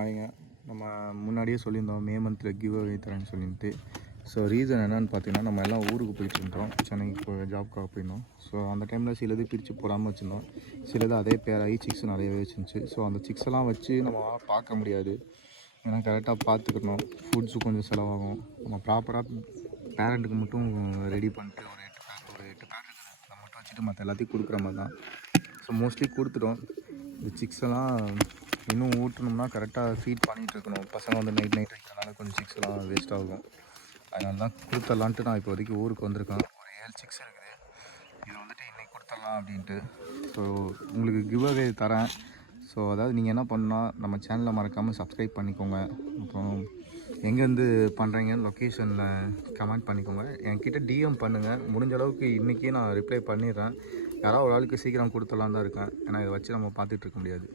ஹாய்ங்க. நம்ம முன்னாடியே சொல்லியிருந்தோம் மே மந்தில் கிவ் அவே தரேன்னு சொல்லிட்டு. ஸோ ரீசன் என்னென்னு பார்த்தீங்கன்னா, நம்ம எல்லாம் ஊருக்கு போயிட்டு இருந்தோம், சென்னைக்கு ஜாப்க்காக போயிருந்தோம். ஸோ அந்த டைமில் சிலது பிரித்து போடாமல் வச்சுருந்தோம், சிலது அதே பேராகி சிக்ஸும் நிறையவே வச்சுருந்துச்சு. ஸோ அந்த சிக்ஸெல்லாம் வச்சு நம்ம பார்க்க முடியாது, ஏன்னா கரெக்டாக பார்த்துக்கணும். ஃபுட்ஸு கொஞ்சம் செலவாகும். நம்ம ப்ராப்பராக பேரண்ட்டுக்கு மட்டும் ரெடி பண்ணிட்டு ஒரு 8 பேர் அதை மட்டும் வச்சுட்டு மற்ற எல்லாத்தையும் கொடுக்குற மாதிரி தான். ஸோ மோஸ்ட்லி கொடுத்துட்டோம். இந்த சிக்ஸெல்லாம் இன்னும் ஊட்டணும்னா கரெக்டாக ஃபீட் பண்ணிகிட்டு இருக்கணும். பசங்க வந்து நைட் வைக்கிறனால கொஞ்சம் சிக்ஸ்லாம் வேஸ்ட் ஆகும். அதனால தான் கொடுத்துடலான்ட்டு நான் இப்போதைக்கு ஊருக்கு வந்திருக்கேன். ஒரு 7 சிக்ஸ் இருக்குது. இதை வந்துட்டு இன்றைக்கி கொடுத்துடலாம் அப்படின்ட்டு. ஸோ உங்களுக்கு கிவ் அவே தரேன். ஸோ அதாவது நீங்கள் என்ன பண்ணால் நம்ம சேனலை மறக்காமல் சப்ஸ்கிரைப் பண்ணிக்கோங்க. அப்புறம் எங்கேருந்து பண்ணுறீங்கன்னு லொக்கேஷனில் கமெண்ட் பண்ணிக்கோங்க. என்கிட்ட டிஎம் பண்ணுங்கள். முடிஞ்ச அளவுக்கு இன்றைக்கி நான் ரிப்ளை பண்ணிடுறேன். யாராவது ஒரு ஆளுக்கு சீக்கிரம் கொடுத்துடலான்னு தான் இருக்கேன், ஏன்னா இதை வச்சு நம்ம பார்த்துட்ருக்க முடியாது.